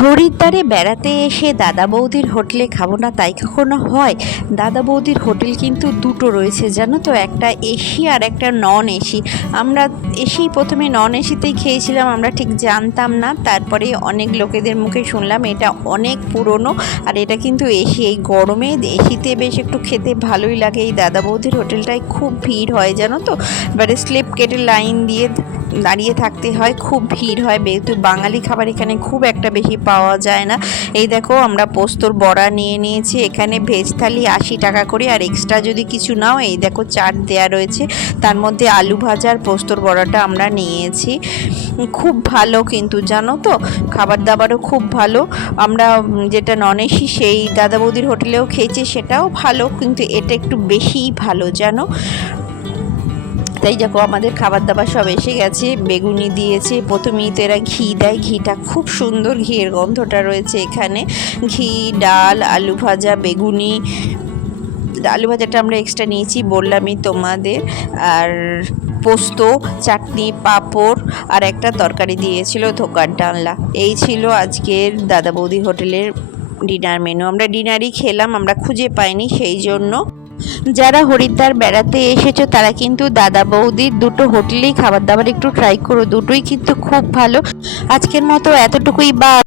হরিদ্বারে বেড়াতে এসে দাদা বৌদির হোটেলে খাব না তাই কখনো হয়? দাদা বৌদির হোটেল কিন্তু দুটো রয়েছে, জানো তো? একটা এসি আর একটা নন এসি আমরা এসি প্রথমে নন এসিতেই খেয়েছিলাম, আমরা ঠিক জানতাম না। তারপরে অনেক লোকেদের মুখে শুনলাম, এটা অনেক পুরনো আর এটা কিন্তু এসি এই গরমে এসিতে বেশ একটু খেতে ভালোই লাগে। এই দাদা বৌদির হোটেলটায় খুব ভিড় হয়, জানো তো? এবারে স্লিপ কেটে লাইন দিয়ে দাঁড়িয়ে থাকতে হয়, খুব ভিড় হয়। যেহেতু বাঙালি খাবার এখানে খুব একটা বেশি পাওয়া যায় না। এই দেখো, আমরা পোস্তর বড়া নিয়ে নিয়েছি। এখানে ভেজ থালি আশি টাকা করে আর এক্সট্রা যদি কিছু নাও, এই দেখো চাট দেয়া রয়েছে। তার মধ্যে আলু ভাজা পোস্তর বড়াটা আমরা নিয়েছি। খুব ভালো কিন্তু, জানো তো? খাবার দাবারও খুব ভালো। আমরা যেটা নন এসি সেই দাদা বৌদির হোটেলেও খেয়েছি, সেটাও ভালো। কিন্তু এটা একটু বেশিই ভালো, জানো? তাই দেখো আমাদের খাবার দাবার সব এসে গেছে। বেগুনি দিয়েছে। প্রথমেই তো এরা ঘি দেয়। ঘিটা খুব সুন্দর ঘিয়ের গন্ধটা রয়েছে এখানে। ঘি, ডাল, আলু ভাজা, বেগুনি। আলু ভাজাটা আমরা এক্সট্রা নিয়েছি বললামই তোমাদের। আর পোস্ত, চাটনি, পাঁপড় আর একটা তরকারি দিয়েছিল ধোকার ডালনা। এই ছিল আজকের দাদা বৌদি হোটেলের ডিনার মেনু আমরা ডিনারই খেলাম, আমরা খুঁজে পাইনি সেই জন্য। যারা হরিদ্বার বেড়াতে এসেছ, তারা কিন্তু দাদা বৌদির দুটো হোটেলেই খাবার দাবার একটু ট্রাই করো। দুটোই কিন্তু খুব ভালো। আজকের মতো এতটুকুই, বা